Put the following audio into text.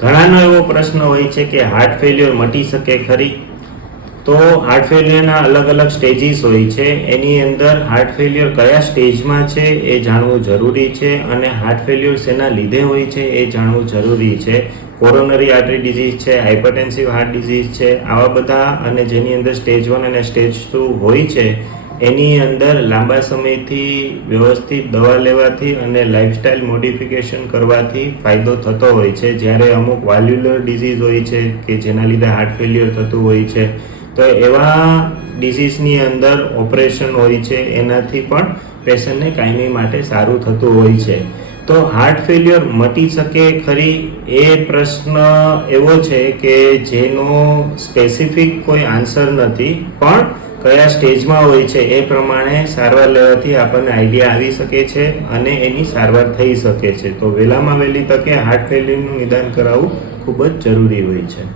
ઘણાનો એવો પ્રશ્ન હોય છે કે હાર્ટ ફેલ્યોર મટી શકે ખરી? તો હાર્ટ ફેલ્યોરના અલગ અલગ સ્ટેજીસ હોય છે. એની અંદર હાર્ટ ફેલ્યોર કયા સ્ટેજમાં છે એ જાણવું જરૂરી છે અને હાર્ટ ફેલ્યોર શેના લીધે હોય છે એ જાણવું જરૂરી છે. કોરોનરી આર્ટરી ડિઝીઝ છે હાઇપરટેન્સિવ હાર્ટ ડિઝીઝ છે, આવા બધા અને જેની અંદર સ્ટેજ વન અને સ્ટેજ ટુ હોય છે એની અંદર લાંબા સમયથી વ્યવસ્થિત દવા લેવાથી અને લાઇફસ્ટાઇલ મોડિફિકેશન કરવાથી ફાયદો થતો હોય છે. જ્યારે અમુક વાલ્યુલર ડિઝીઝ હોય છે કે જેના લીધે હાર્ટ ફેલ્યુર થતું હોય છે. તો એવા ડિઝીઝની અંદર ઓપરેશન હોય છે. એનાથી પણ પેશન્ટને કાયમી માટે સારું થતું હોય છે. તો હાર્ટ ફેલ્યોર મટી શકે ખરી એ પ્રશ્ન એવો છે કે જેનો સ્પેસિફિક કોઈ આન્સર નથી, પણ કયા સ્ટેજમાં હોય છે એ પ્રમાણે સારવાર લેવાથી આપણને આઈડિયા આવી શકે છે અને એની સારવાર થઈ શકે છે. તો વહેલામાં વહેલી તકે હાર્ટ ફેલ્યુરનું નિદાન કરાવવું ખૂબ જ જરૂરી હોય છે.